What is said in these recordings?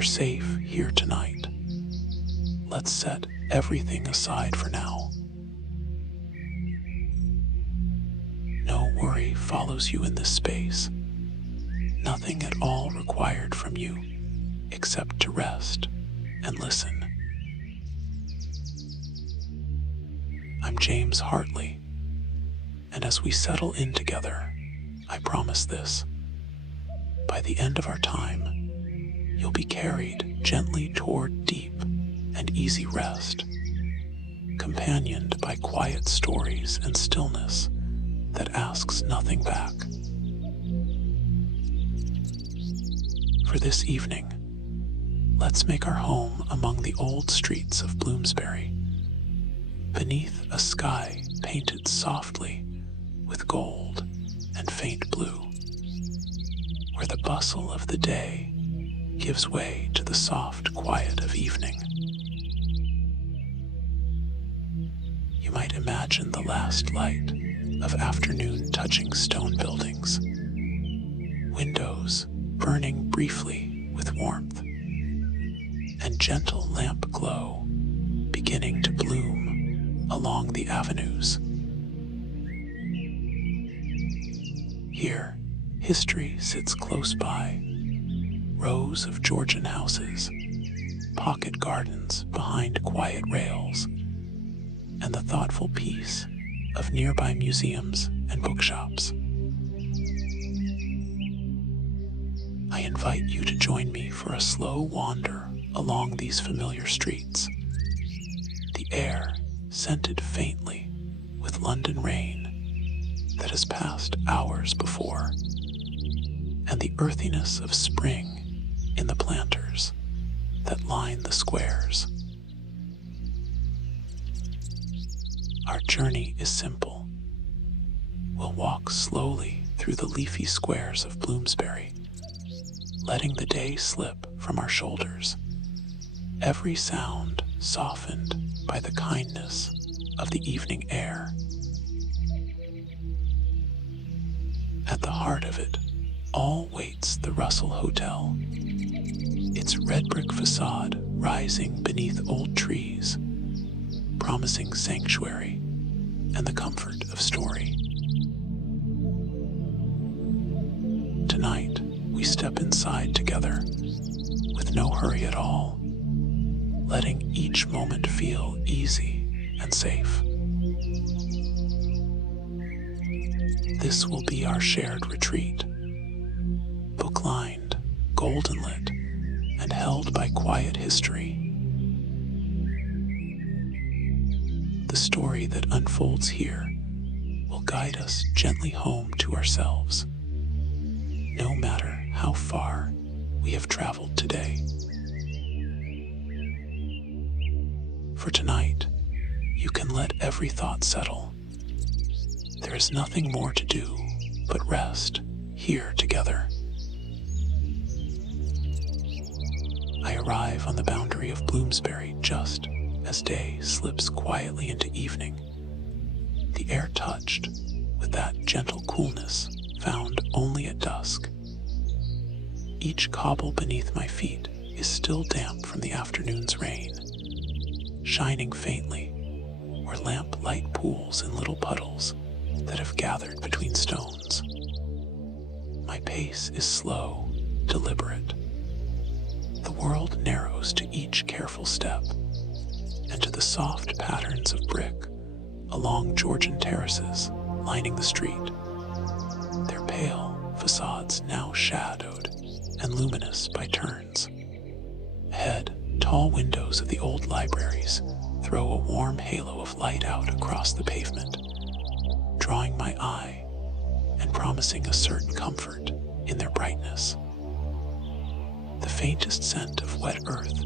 You're safe here tonight. Let's set everything aside for now. No worry follows you in this space. Nothing at all required from you except to rest and listen. I'm James Hartley, and as we settle in together, I promise this. By the end of our time, you'll be carried gently toward deep and easy rest, companioned by quiet stories and stillness that asks nothing back. For this evening, let's make our home among the old streets of Bloomsbury, beneath a sky painted softly with gold and faint blue, where the bustle of the day gives way to the soft quiet of evening. You might imagine the last light of afternoon touching stone buildings, windows burning briefly with warmth, and gentle lamp glow beginning to bloom along the avenues. Here, history sits close by, rows of Georgian houses, pocket gardens behind quiet rails, and the thoughtful peace of nearby museums and bookshops. I invite you to join me for a slow wander along these familiar streets, the air scented faintly with London rain that has passed hours before, and the earthiness of spring in the planters that line the squares. Our journey is simple. We'll walk slowly through the leafy squares of Bloomsbury, letting the day slip from our shoulders, every sound softened by the kindness of the evening air. At the heart of it all waits the Rustle Hotel, its red brick facade rising beneath old trees, promising sanctuary and the comfort of story. Tonight, we step inside together with no hurry at all, letting each moment feel easy and safe. This will be our shared retreat, book-lined, golden lit, and held by quiet history. The story that unfolds here will guide us gently home to ourselves, no matter how far we have traveled today. For tonight, you can let every thought settle. There is nothing more to do but rest here together. I arrive on the boundary of Bloomsbury just as day slips quietly into evening, the air touched with that gentle coolness found only at dusk. Each cobble beneath my feet is still damp from the afternoon's rain, shining faintly where lamp-light pools in little puddles that have gathered between stones. My pace is slow, deliberate. The world narrows to each careful step, and to the soft patterns of brick along Georgian terraces lining the street, their pale facades now shadowed and luminous by turns. Ahead, tall windows of the old libraries throw a warm halo of light out across the pavement, drawing my eye and promising a certain comfort in their brightness. The faintest scent of wet earth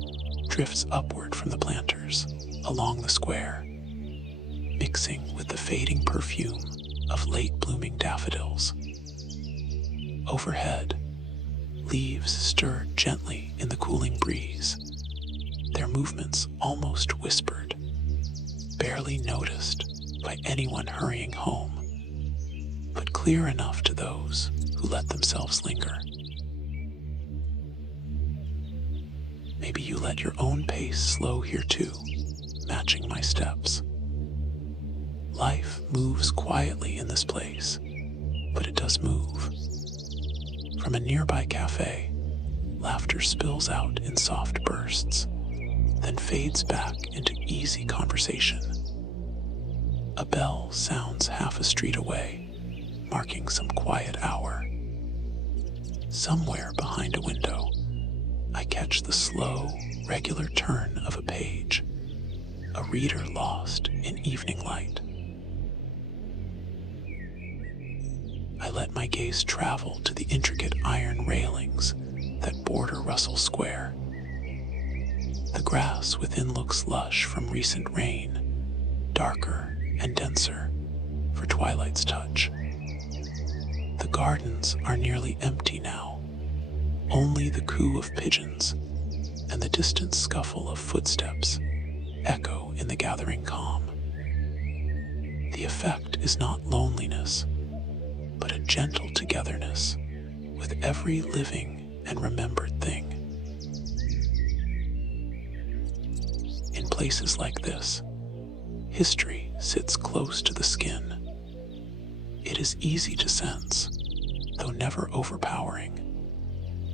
drifts upward from the planters along the square, mixing with the fading perfume of late-blooming daffodils. Overhead, leaves stir gently in the cooling breeze, their movements almost whispered, barely noticed by anyone hurrying home, but clear enough to those who let themselves linger. let your own pace slow here too, matching my steps. Life moves quietly in this place, but it does move. From a nearby cafe, laughter spills out in soft bursts, then fades back into easy conversation. A bell sounds half a street away, marking some quiet hour. Somewhere behind a window, I catch the slow, regular turn of a page, a reader lost in evening light. I let my gaze travel to the intricate iron railings that border Russell Square. The grass within looks lush from recent rain, darker and denser for twilight's touch. The gardens are nearly empty now, only the coo of pigeons and the distant scuffle of footsteps echo in the gathering calm. The effect is not loneliness, but a gentle togetherness with every living and remembered thing. In places like this, history sits close to the skin. It is easy to sense, though never overpowering,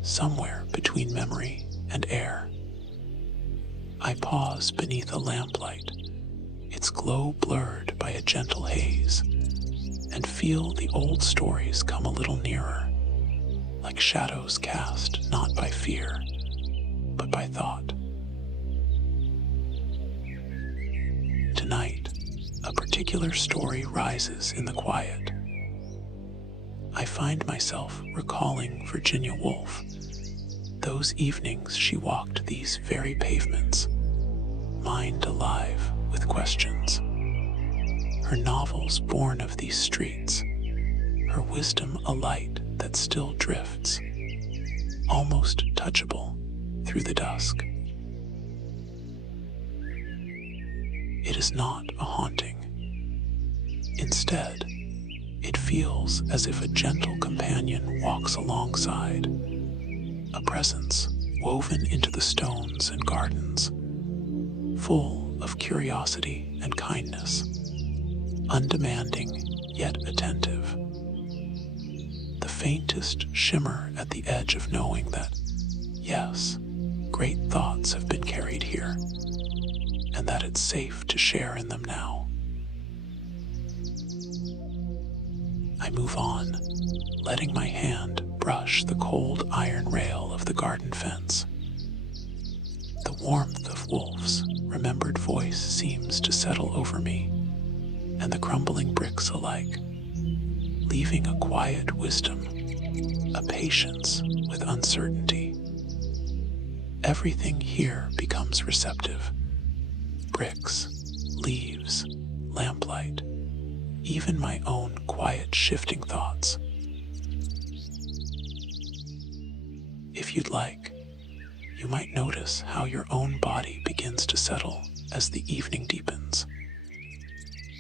somewhere between memory and air. I pause beneath a lamplight, its glow blurred by a gentle haze, and feel the old stories come a little nearer, like shadows cast not by fear, but by thought. Tonight, a particular story rises in the quiet. I find myself recalling Virginia Woolf, those evenings she walked these very pavements, mind alive with questions. Her novels born of these streets, her wisdom a light that still drifts, almost touchable through the dusk. It is not a haunting. Instead, it feels as if a gentle companion walks alongside, a presence woven into the stones and gardens, full of curiosity and kindness, undemanding yet attentive. The faintest shimmer at the edge of knowing that, yes, great thoughts have been carried here, and that it's safe to share in them now. I move on, letting my hand brush the cold iron rail of the garden fence. The warmth of Wolf's remembered voice seems to settle over me, and the crumbling bricks alike, leaving a quiet wisdom, a patience with uncertainty. Everything here becomes receptive. Bricks, leaves, lamplight, even my own quiet shifting thoughts. If you'd like, you might notice how your own body begins to settle as the evening deepens.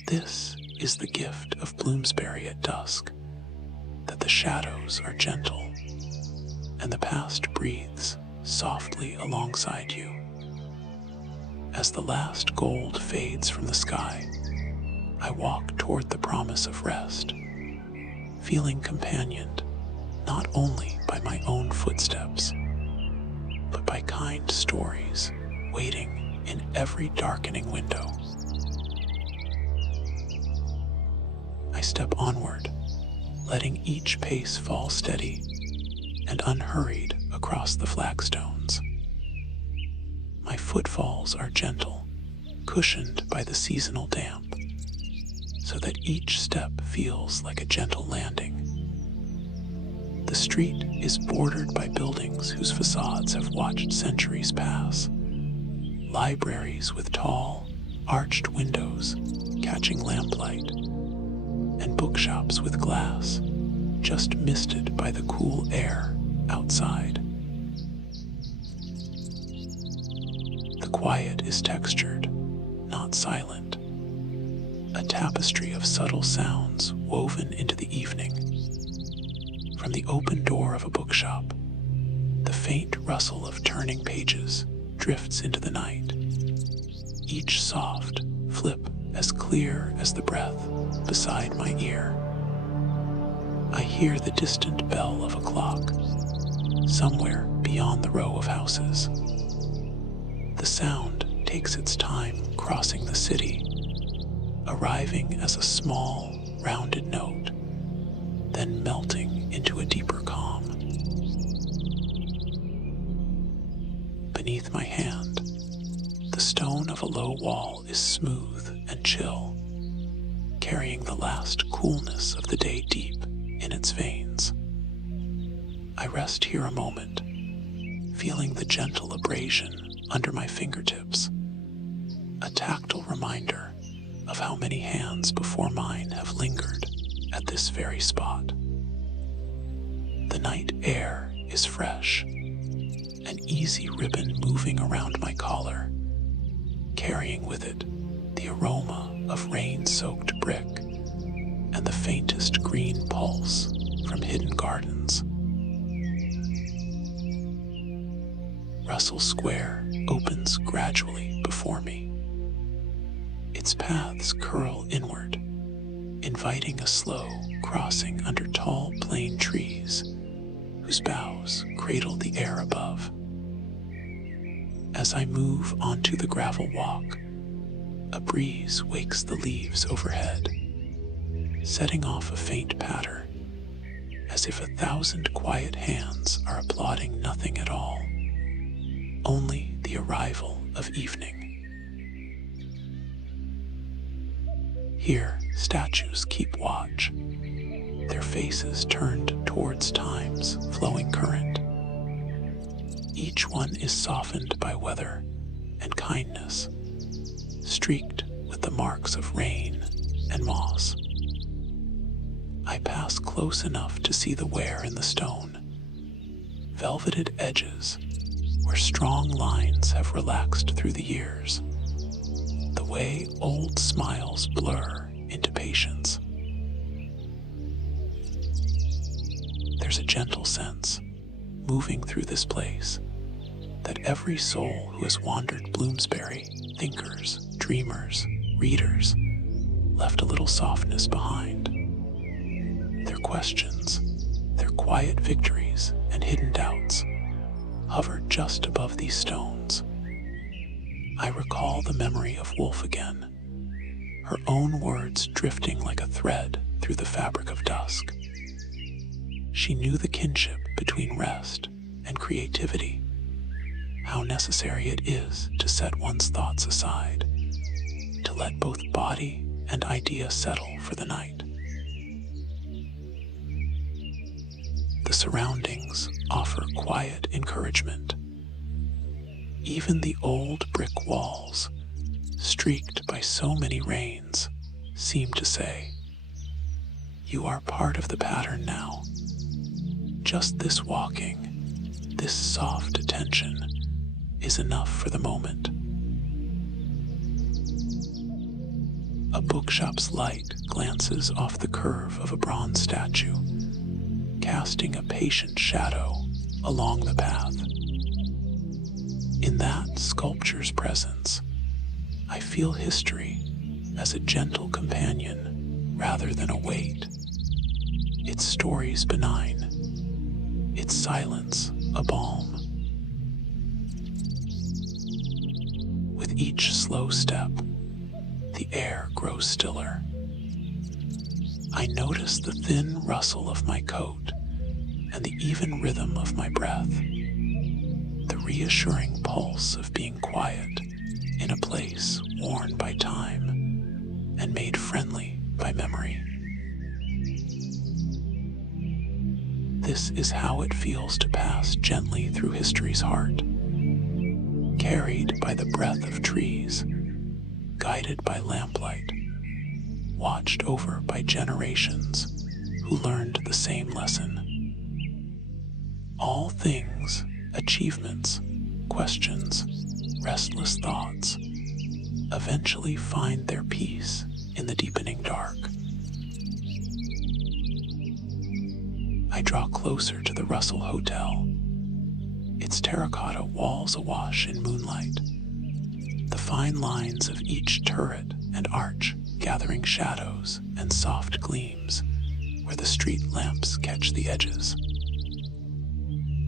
This is the gift of Bloomsbury at dusk, that the shadows are gentle, and the past breathes softly alongside you. As the last gold fades from the sky, I walk toward the promise of rest, feeling companioned not only by my own footsteps, but by kind stories waiting in every darkening window. I step onward, letting each pace fall steady and unhurried across the flagstones. My footfalls are gentle, cushioned by the seasonal damp, so that each step feels like a gentle landing. The street is bordered by buildings whose facades have watched centuries pass, libraries with tall, arched windows catching lamplight, and bookshops with glass just misted by the cool air outside. The quiet is textured, not silent, a tapestry of subtle sounds woven into the evening. From the open door of a bookshop, the faint rustle of turning pages drifts into the night, each soft flip as clear as the breath beside my ear. I hear the distant bell of a clock, somewhere beyond the row of houses. The sound takes its time crossing the city, arriving as a small, rounded note, then melting into a deeper calm. Beneath my hand, the stone of a low wall is smooth and chill, carrying the last coolness of the day deep in its veins. I rest here a moment, feeling the gentle abrasion under my fingertips, a tactile reminder of how many hands before mine have lingered at this very spot. The night air is fresh, an easy ribbon moving around my collar, carrying with it the aroma of rain-soaked brick and the faintest green pulse from hidden gardens. Russell Square opens gradually before me. Its paths curl inward, inviting a slow crossing under tall plane trees whose boughs cradle the air above. As I move onto the gravel walk, a breeze wakes the leaves overhead, setting off a faint patter, as if 1,000 quiet hands are applauding nothing at all, only the arrival of evening. Here, statues keep watch, their faces turned towards time's flowing current. Each one is softened by weather and kindness, streaked with the marks of rain and moss. I pass close enough to see the wear in the stone, velveted edges where strong lines have relaxed through the years, the way old smiles blur into patience. There's a gentle sense, moving through this place, that every soul who has wandered Bloomsbury, thinkers, dreamers, readers, left a little softness behind. Their questions, their quiet victories and hidden doubts, hover just above these stones. I recall the memory of Woolf again, her own words drifting like a thread through the fabric of Dusk. She knew the kinship between rest and creativity, how necessary it is to set one's thoughts aside, to let both body and idea settle for the night. The surroundings offer quiet encouragement. Even the old brick walls, streaked by so many rains, seem to say, "You are part of the pattern now. Just this walking, this soft attention, is enough for the moment." A bookshop's light glances off the curve of a bronze statue, casting a patient shadow along the path. In that sculpture's presence, I feel history as a gentle companion rather than a weight, its stories benign, its silence a balm. With each slow step, the air grows stiller. I notice the thin rustle of my coat and the even rhythm of my breath, the reassuring pulse of being quiet in a place worn by time and made friendly by memory. This is how it feels to pass gently through history's heart, carried by the breath of trees, guided by lamplight, watched over by generations who learned the same lesson. All things, achievements, questions, restless thoughts, eventually find their peace in the deepening dark. I draw closer to the Russell Hotel, its terracotta walls awash in moonlight, the fine lines of each turret and arch gathering shadows and soft gleams where the street lamps catch the edges.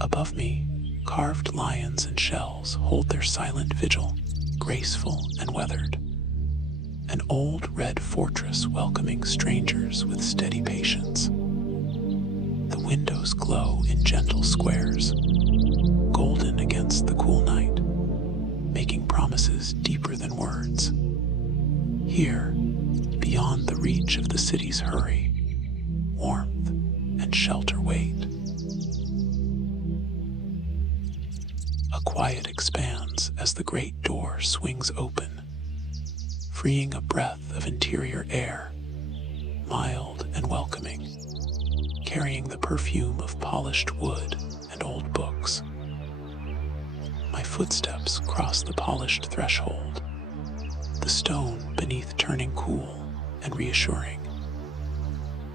Above me, carved lions and shells hold their silent vigil, graceful and weathered, an old red fortress welcoming strangers with steady patience. The windows glow in gentle squares, golden against the cool night, making promises deeper than words. Here, beyond the reach of the city's hurry, warmth and shelter wait. A quiet expands as the great door swings open, freeing a breath of interior air, mild and welcoming, carrying the perfume of polished wood and old books. My footsteps cross the polished threshold, the stone beneath turning cool and reassuring,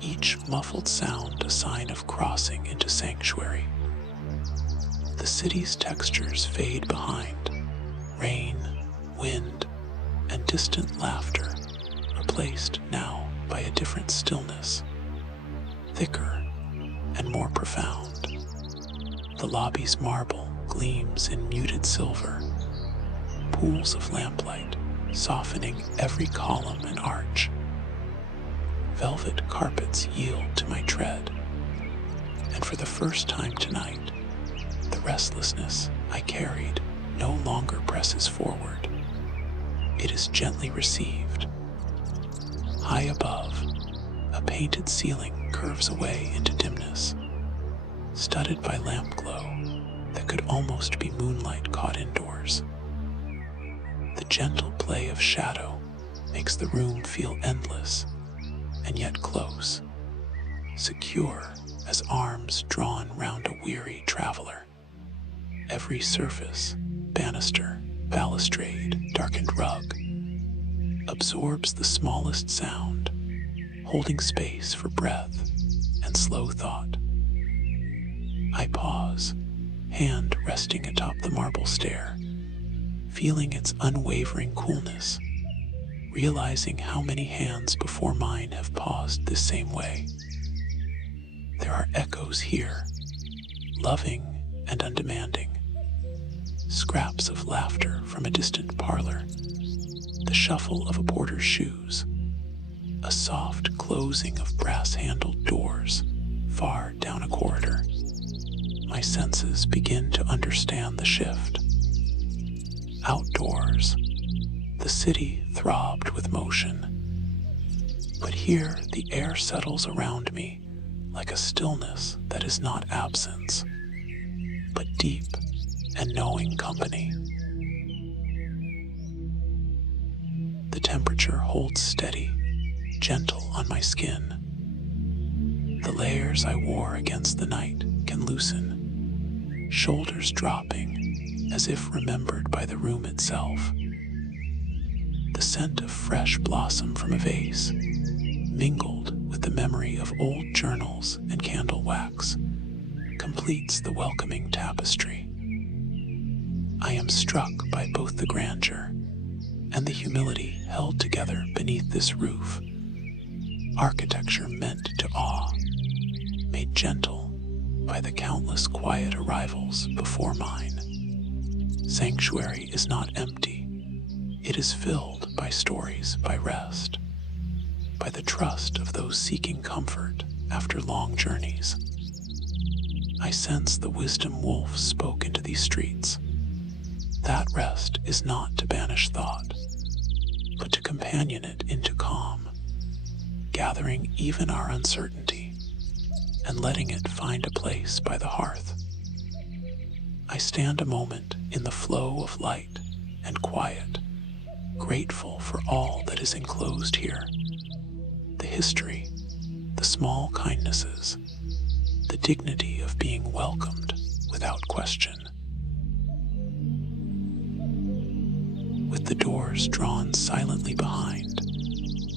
each muffled sound a sign of crossing into sanctuary. The city's textures fade behind, rain, wind, and distant laughter replaced now by a different stillness, thicker and more profound. The lobby's marble gleams in muted silver, pools of lamplight softening every column and arch. Velvet carpets yield to my tread, and for the first time tonight, the restlessness I carried no longer presses forward. It is gently received. High above, a painted ceiling curves away into dimness, studded by lamp glow that could almost be moonlight caught indoors. The gentle play of shadow makes the room feel endless and yet close, secure as arms drawn round a weary traveler. Every surface, banister, balustrade, darkened rug, absorbs the smallest sound, holding space for breath and slow thought. I pause, hand resting atop the marble stair, feeling its unwavering coolness, realizing how many hands before mine have paused this same way. There are echoes here, loving and undemanding, scraps of laughter from a distant parlor, the shuffle of a porter's shoes, a soft closing of brass-handled doors far down a corridor. My senses begin to understand the shift. Outdoors, the city throbbed with motion, but here the air settles around me like a stillness that is not absence, but deep and knowing company. The temperature holds steady, gentle on my skin. The layers I wore against the night can loosen, shoulders dropping as if remembered by the room itself. The scent of fresh blossom from a vase, mingled with the memory of old journals and candle wax, completes the welcoming tapestry. I am struck by both the grandeur and the humility held together beneath this roof. Architecture meant to awe, made gentle by the countless quiet arrivals before mine. Sanctuary is not empty. It is filled by stories, by rest, by the trust of those seeking comfort after long journeys. I sense the wisdom wolf spoke into these streets. That rest is not to banish thought, but to companion it into calm, gathering even our uncertainty and letting it find a place by the hearth. I stand a moment in the flow of light and quiet, grateful for all that is enclosed here. The history, the small kindnesses, the dignity of being welcomed without question. With the doors drawn silently behind,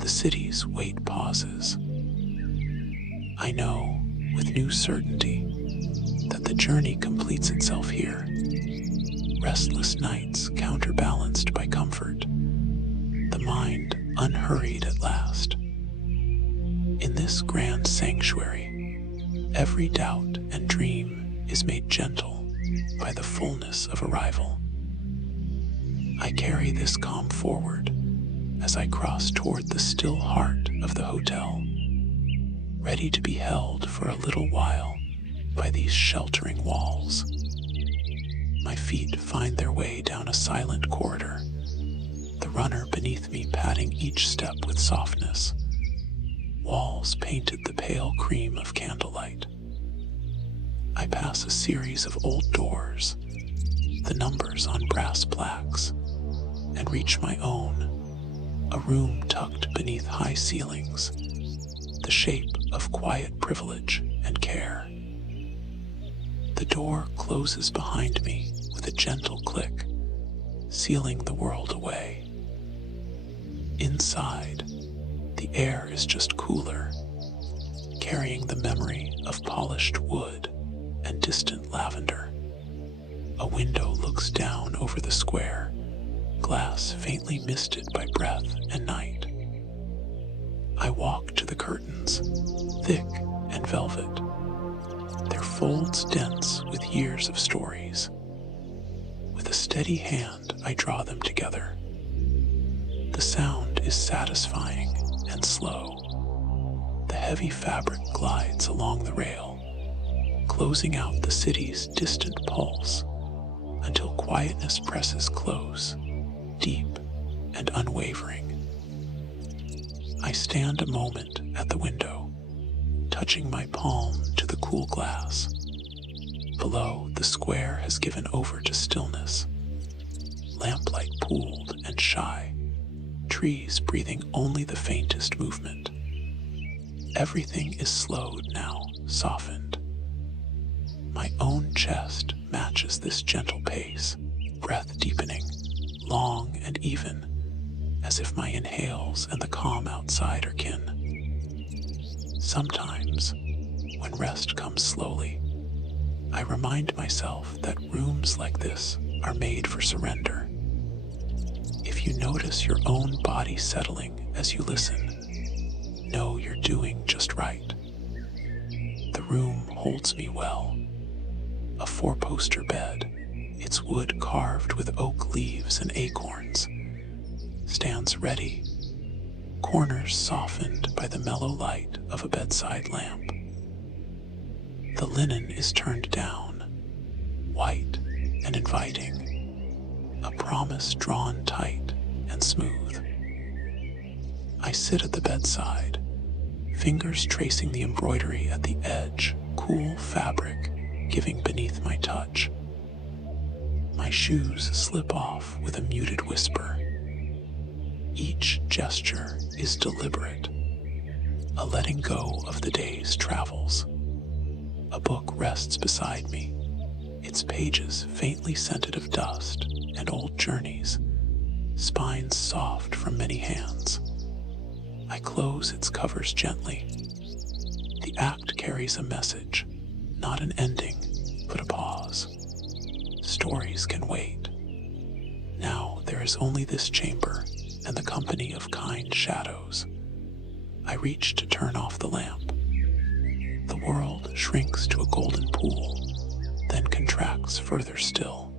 the city's weight pauses. I know, with new certainty, that the journey completes itself here. Restless nights counterbalanced by comfort, the mind unhurried at last. In this grand sanctuary, every doubt and dream is made gentle by the fullness of arrival. I carry this calm forward as I cross toward the still heart of the hotel, ready to be held for a little while by these sheltering walls. My feet find their way down a silent corridor, the runner beneath me patting each step with softness, walls painted the pale cream of candlelight. I pass a series of old doors, the numbers on brass plaques, and reach my own, a room tucked beneath high ceilings, the shape of quiet privilege and care. The door closes behind me with a gentle click, sealing the world away. Inside, the air is just cooler, carrying the memory of polished wood and distant lavender. A window looks down over the square, glass faintly misted by breath and night. I walk to the curtains, thick and velvet, their folds dense with years of stories. With a steady hand, I draw them together. The sound is satisfying and slow. The heavy fabric glides along the rail, closing out the city's distant pulse until quietness presses close, deep and unwavering. I stand a moment at the window, touching my palm to the cool glass. Below, the square has given over to stillness. Lamplight pooled and shy, trees breathing only the faintest movement. Everything is slowed now, softened. My own chest matches this gentle pace, breath deepening, long and even, as if my inhales and the calm outside are kin. Sometimes, when rest comes slowly, I remind myself that rooms like this are made for surrender. If you notice your own body settling as you listen, know you're doing just right. The room holds me well. A four-poster bed, its wood carved with oak leaves and acorns, stands ready, corners softened by the mellow light of a bedside lamp. The linen is turned down, white and inviting, a promise drawn tight and smooth. I sit at the bedside, fingers tracing the embroidery at the edge, cool fabric giving beneath my touch. My shoes slip off with a muted whisper. Each gesture is deliberate, a letting go of the day's travels. A book rests beside me, its pages faintly scented of dust and old journeys, spines soft from many hands. I close its covers gently. The act carries a message, not an ending, but a pause. Stories can wait. Now there is only this chamber and the company of kind shadows. I reach to turn off the lamp. The world shrinks to a golden pool, then contracts further still.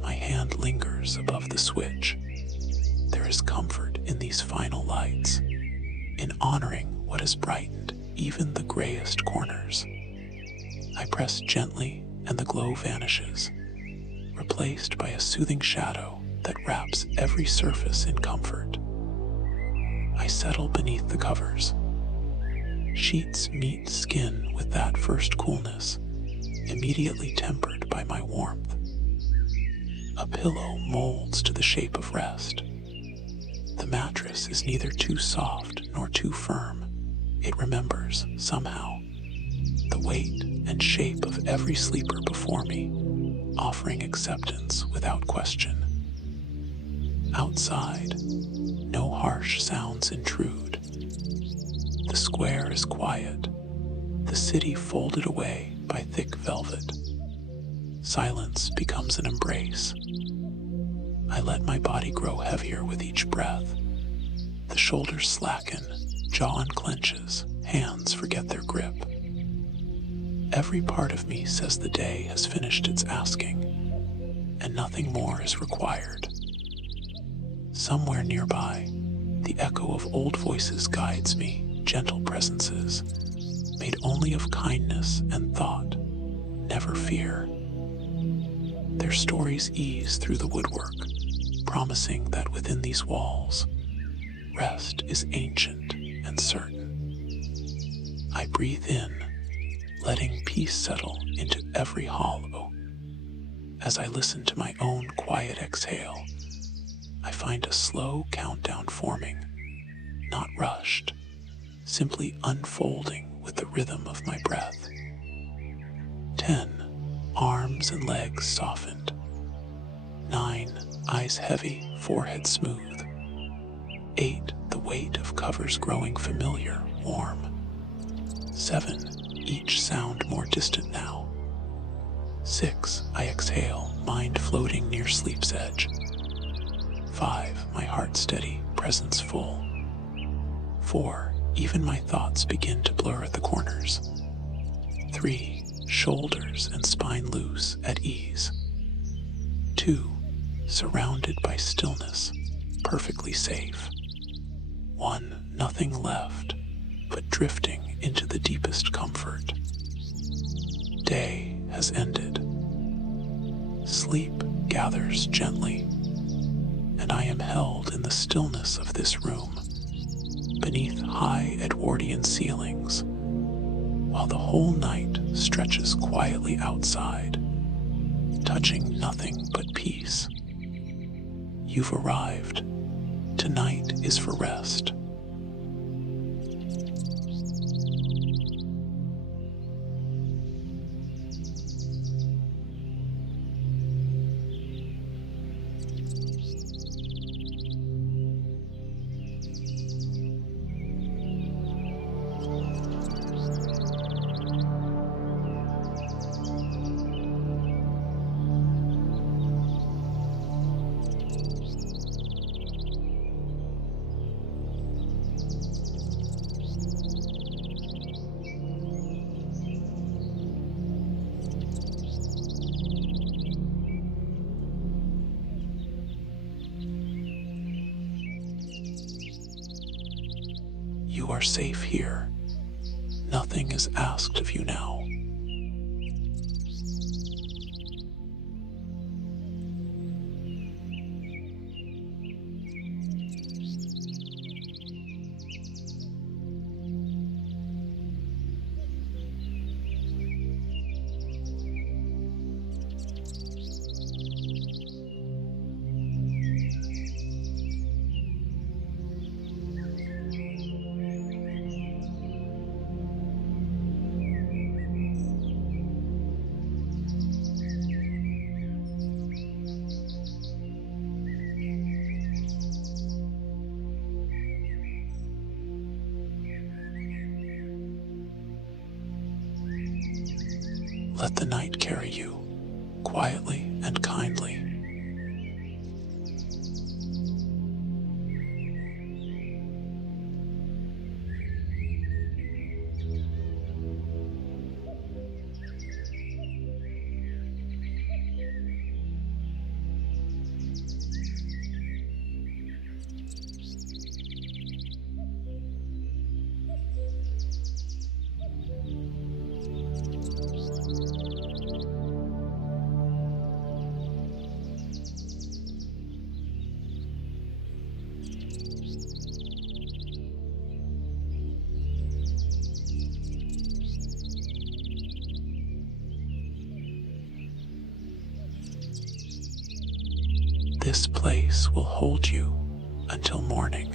My hand lingers above the switch. There is comfort in these final lights, in honoring what has brightened even the grayest corners. I press gently and the glow vanishes, replaced by a soothing shadow that wraps every surface in comfort. I settle beneath the covers. Sheets meet skin with that first coolness, immediately tempered by my warmth. A pillow molds to the shape of rest. The mattress is neither too soft nor too firm. It remembers, somehow, the weight and shape of every sleeper before me, offering acceptance without question. Outside, no harsh sounds intrude. The square is quiet, the city folded away by thick velvet. Silence becomes an embrace. I let my body grow heavier with each breath. The shoulders slacken, jaw unclenches, hands forget their grip. Every part of me says the day has finished its asking, and nothing more is required. Somewhere nearby, the echo of old voices guides me, gentle presences, made only of kindness and thought, never fear. Their stories ease through the woodwork, promising that within these walls, rest is ancient and certain. I breathe in, letting peace settle into every hollow. As I listen to my own quiet exhale, I find a slow countdown forming, not rushed, simply unfolding with the rhythm of my breath. 10, arms and legs softened. 9, eyes heavy, forehead smooth. 8, the weight of covers growing familiar, warm. 7, each sound more distant now. 6, I exhale, mind floating near sleep's edge. 5, my heart steady, presence full. 4, even my thoughts begin to blur at the corners. 3, shoulders and spine loose, at ease. 2, surrounded by stillness, perfectly safe. 1, nothing left, but drifting into the deepest comfort. Day has ended. Sleep gathers gently, and I am held in the stillness of this room, beneath high Edwardian ceilings, while the whole night stretches quietly outside, touching nothing but peace. You've arrived. Tonight is for rest. You are safe here. Nothing is asked of you now. Let the night carry you, quietly and kindly. This place will hold you until morning.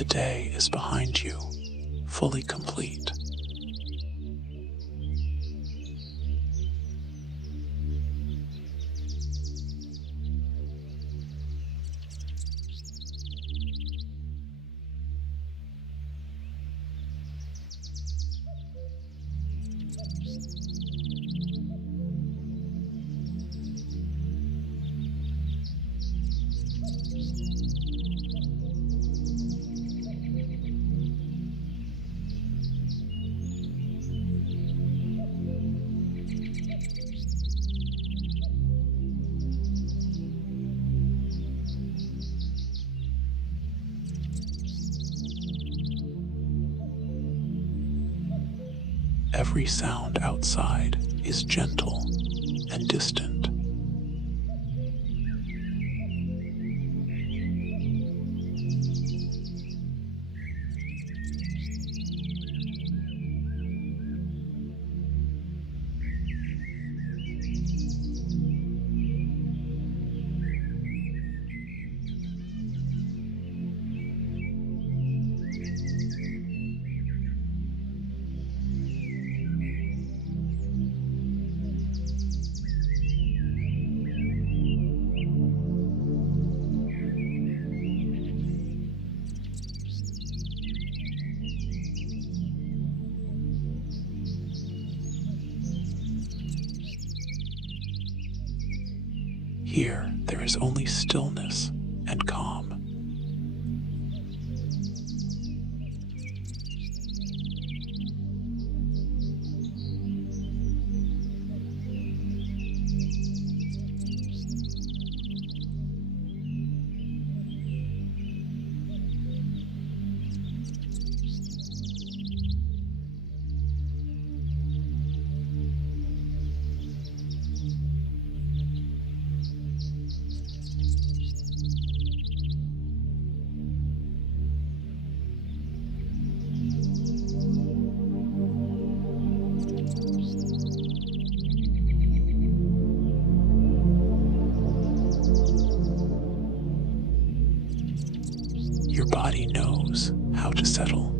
The day is behind you, fully complete. Every sound outside is gentle and distant. Here, there is only stillness and calm. Your body knows how to settle.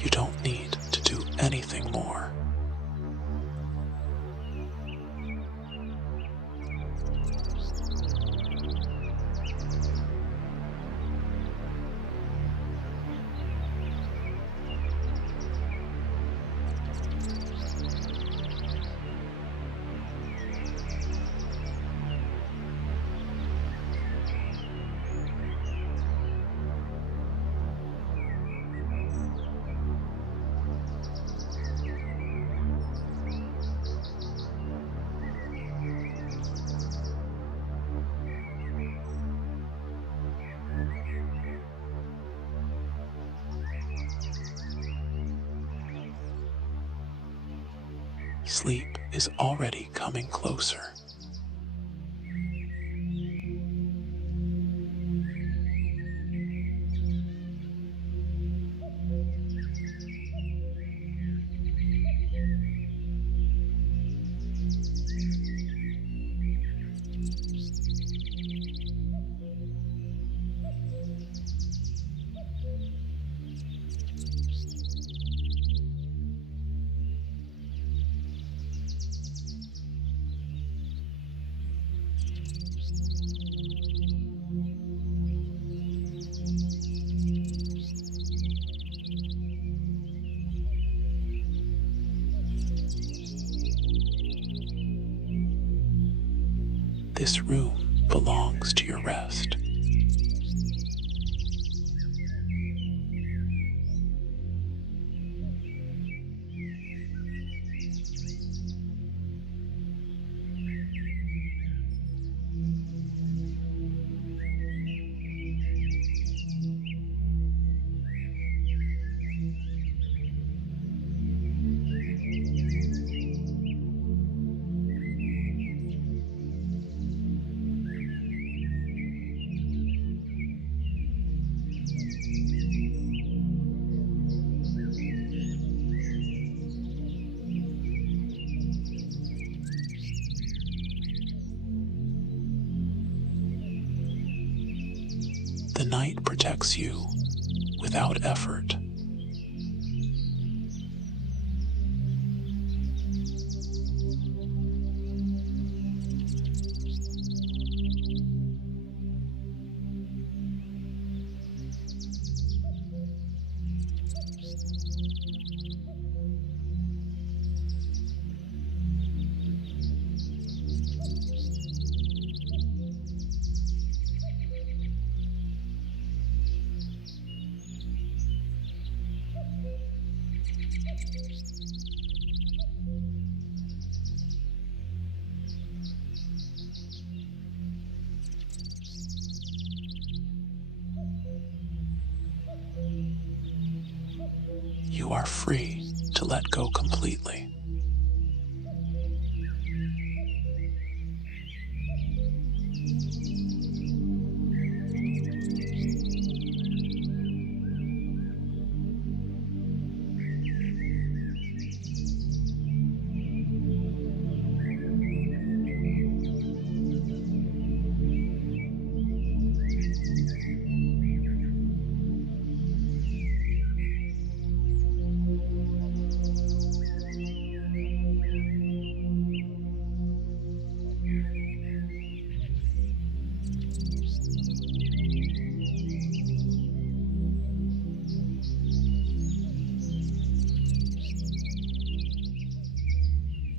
You don't need to do anything more. Sleep is already coming closer. This room belongs to your rest. night protects you without effort. You are free to let go completely.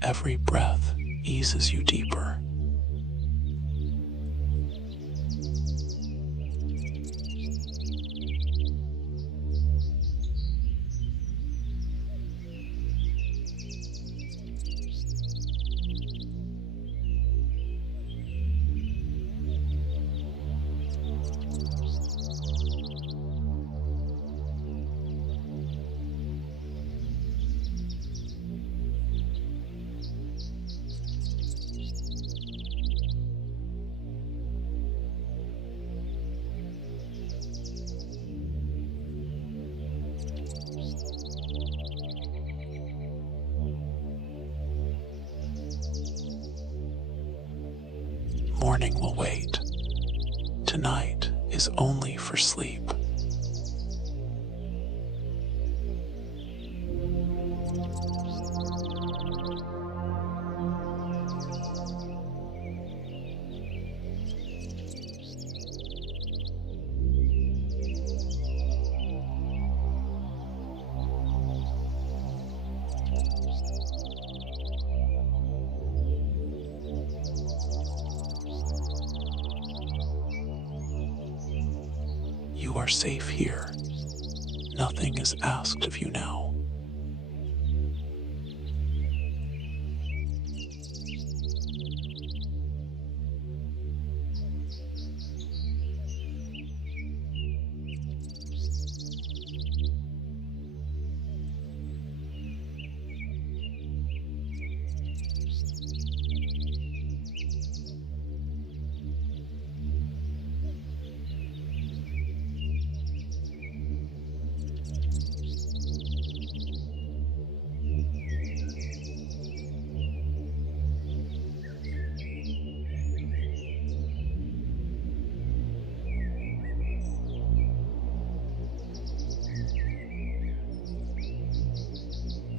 Every breath eases you deeper. Morning will wait. Tonight is only for sleep. You are safe here. Nothing is asked of you now.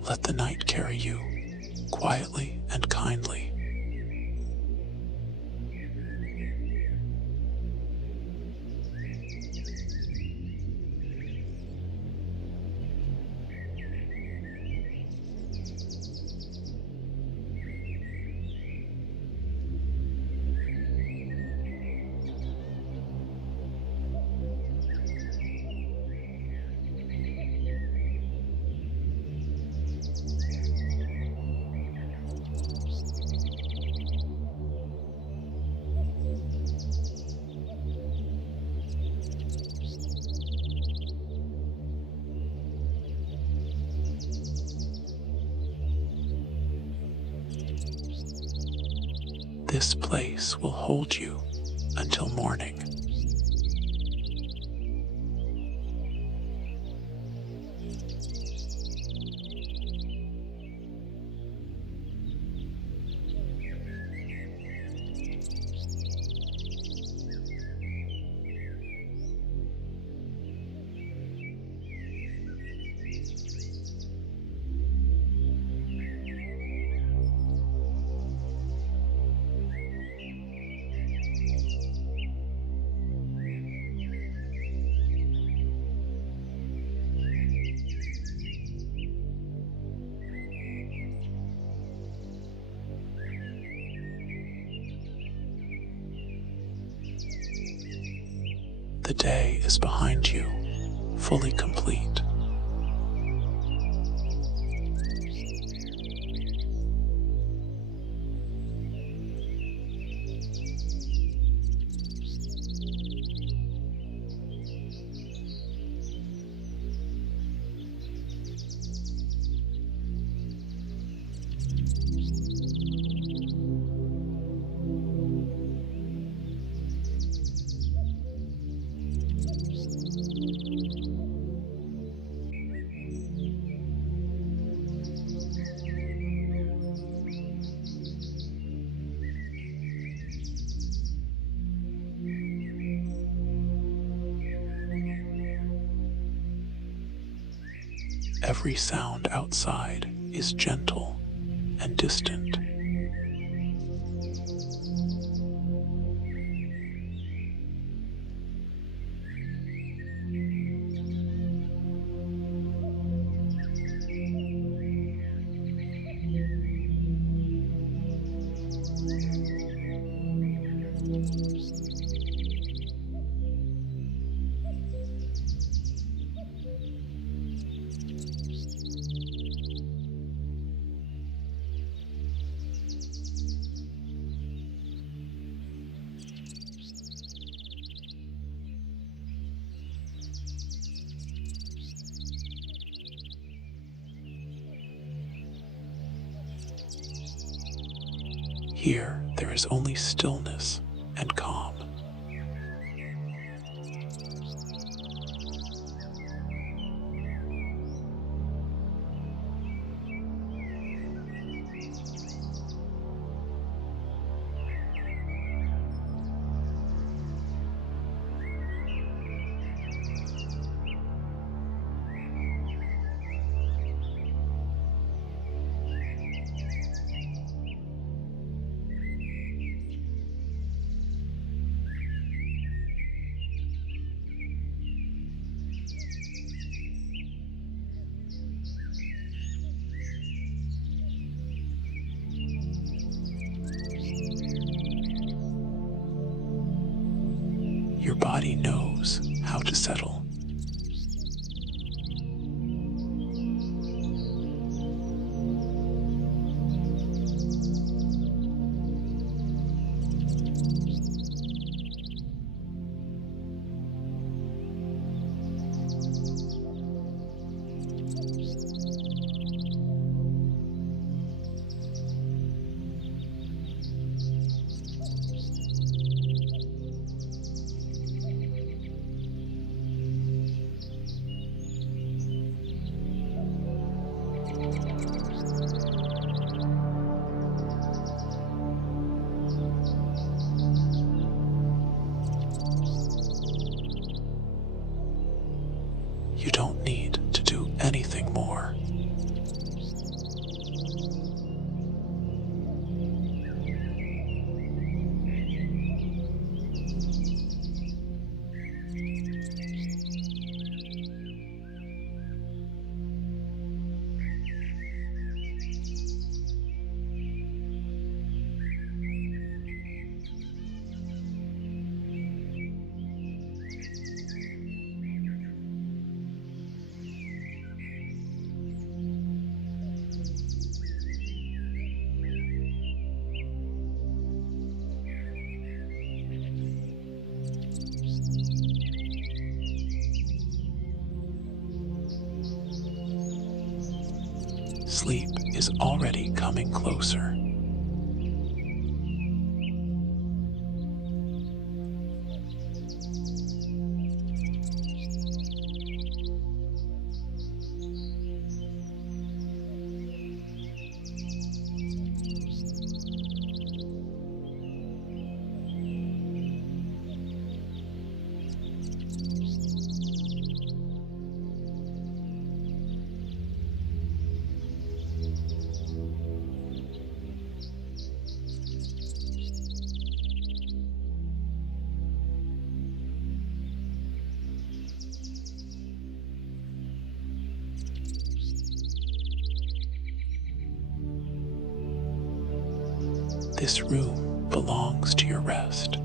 Let the night carry you, quietly and kindly. This place will hold you until morning. the day is behind you, fully complete. Every sound outside is gentle and distant. Here, there is only stillness and calm. Your body knows how to settle. You don't need to do anything more. Sleep is already coming closer. This room belongs to your rest.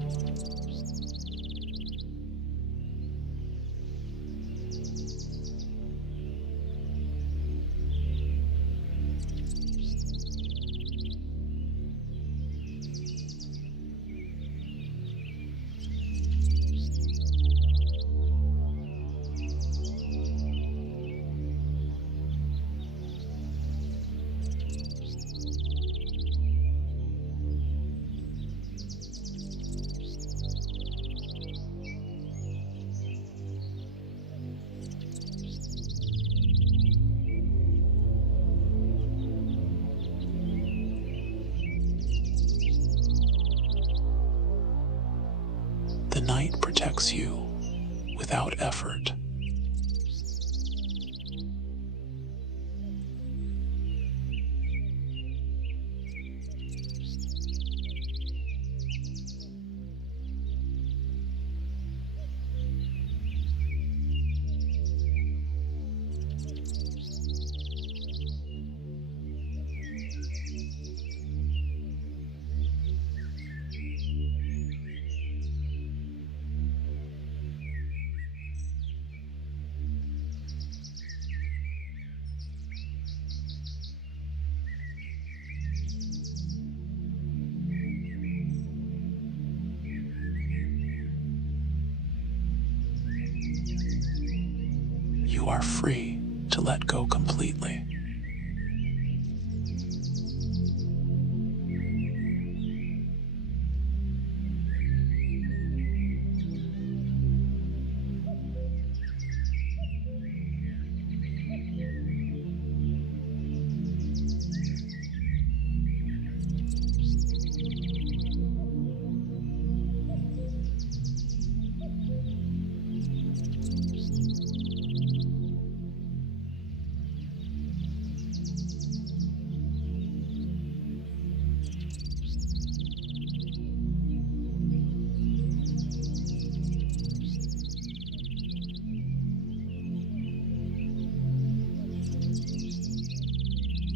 night protects you without effort. You are free to let go completely.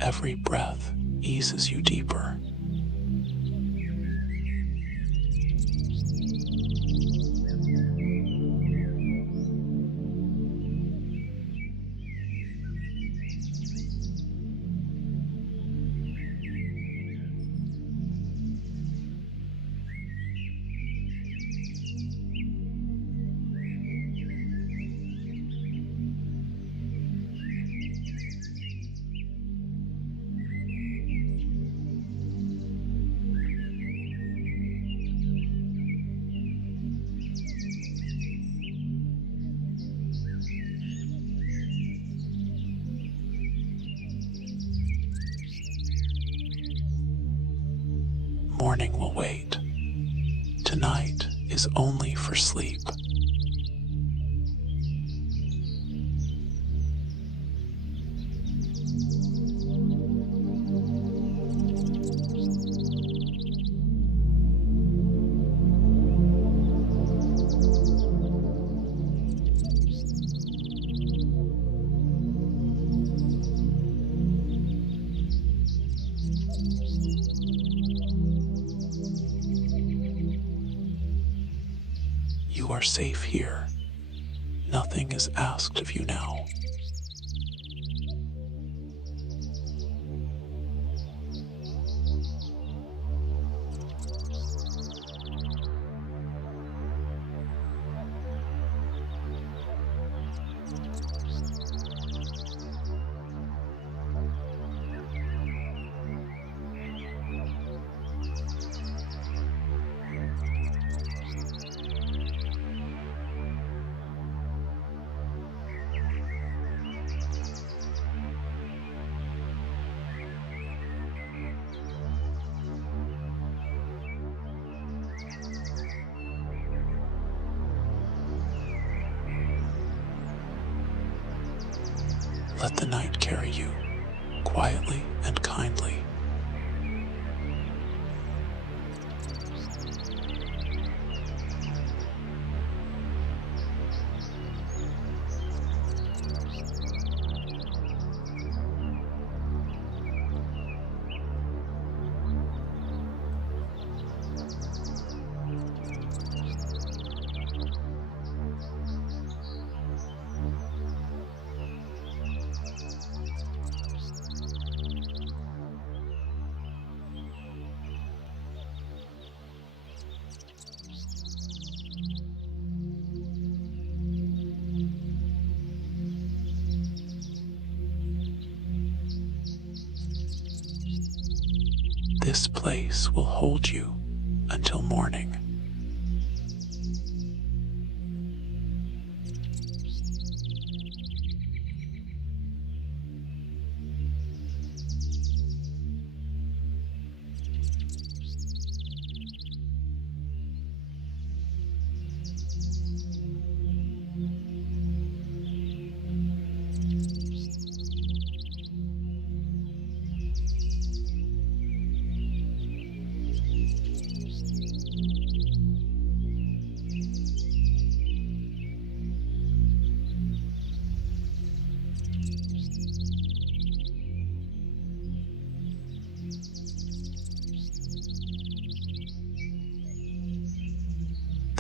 Every breath eases you deeper. Morning will wait. Tonight is only for sleep. You are safe here. Nothing is asked of you now. Let the night carry you, quietly and kindly. This place will hold you until morning.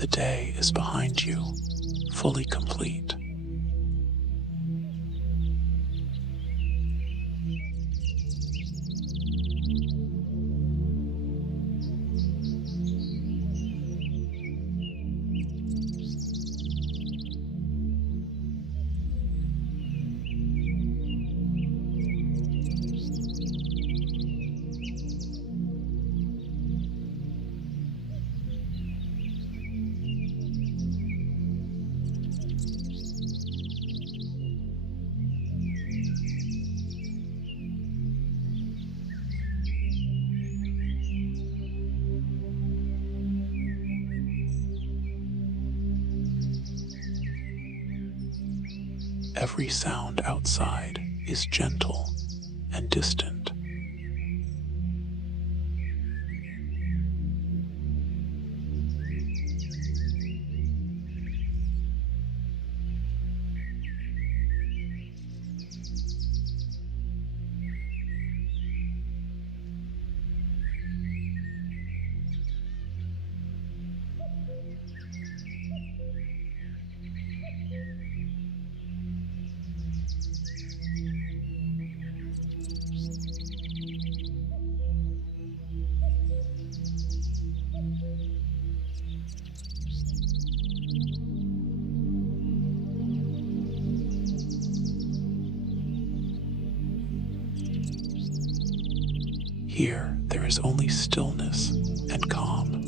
The day is behind you, fully complete. Every sound outside is gentle and distant. Here, there is only stillness and calm.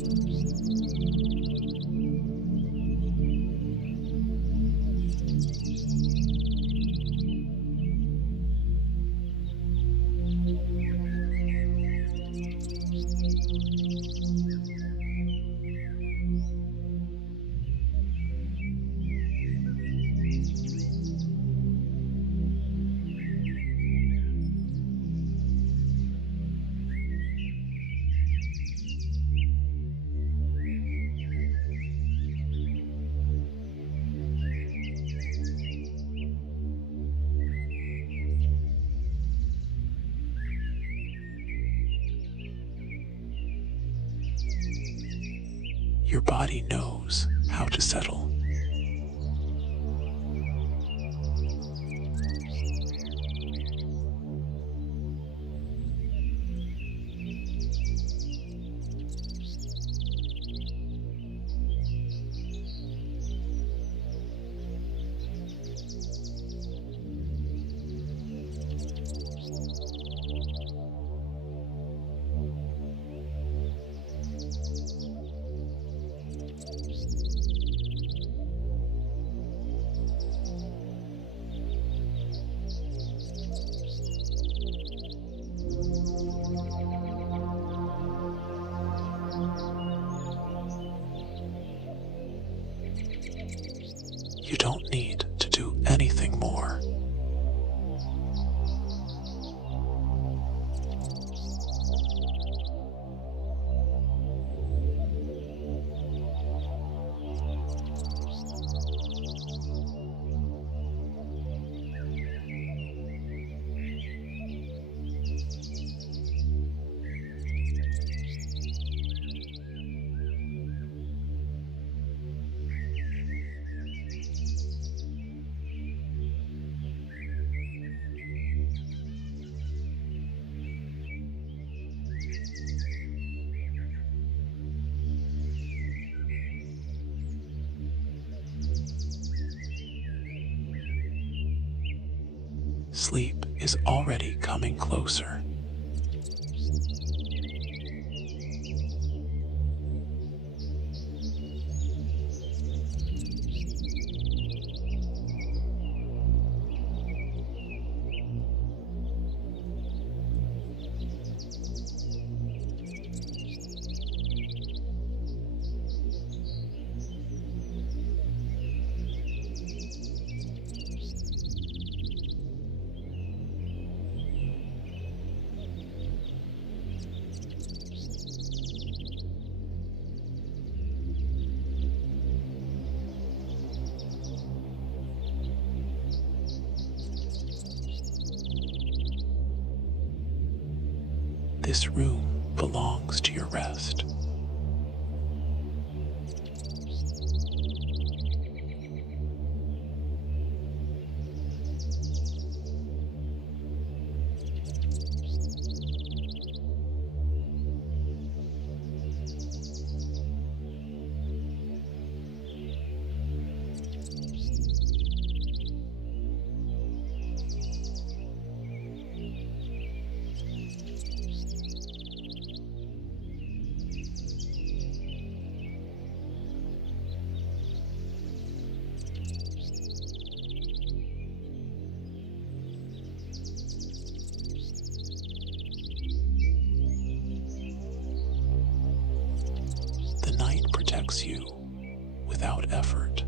Your body knows how to settle. You don't need to do anything more. Sleep is already coming closer. This room belongs to your rest. affects you without effort.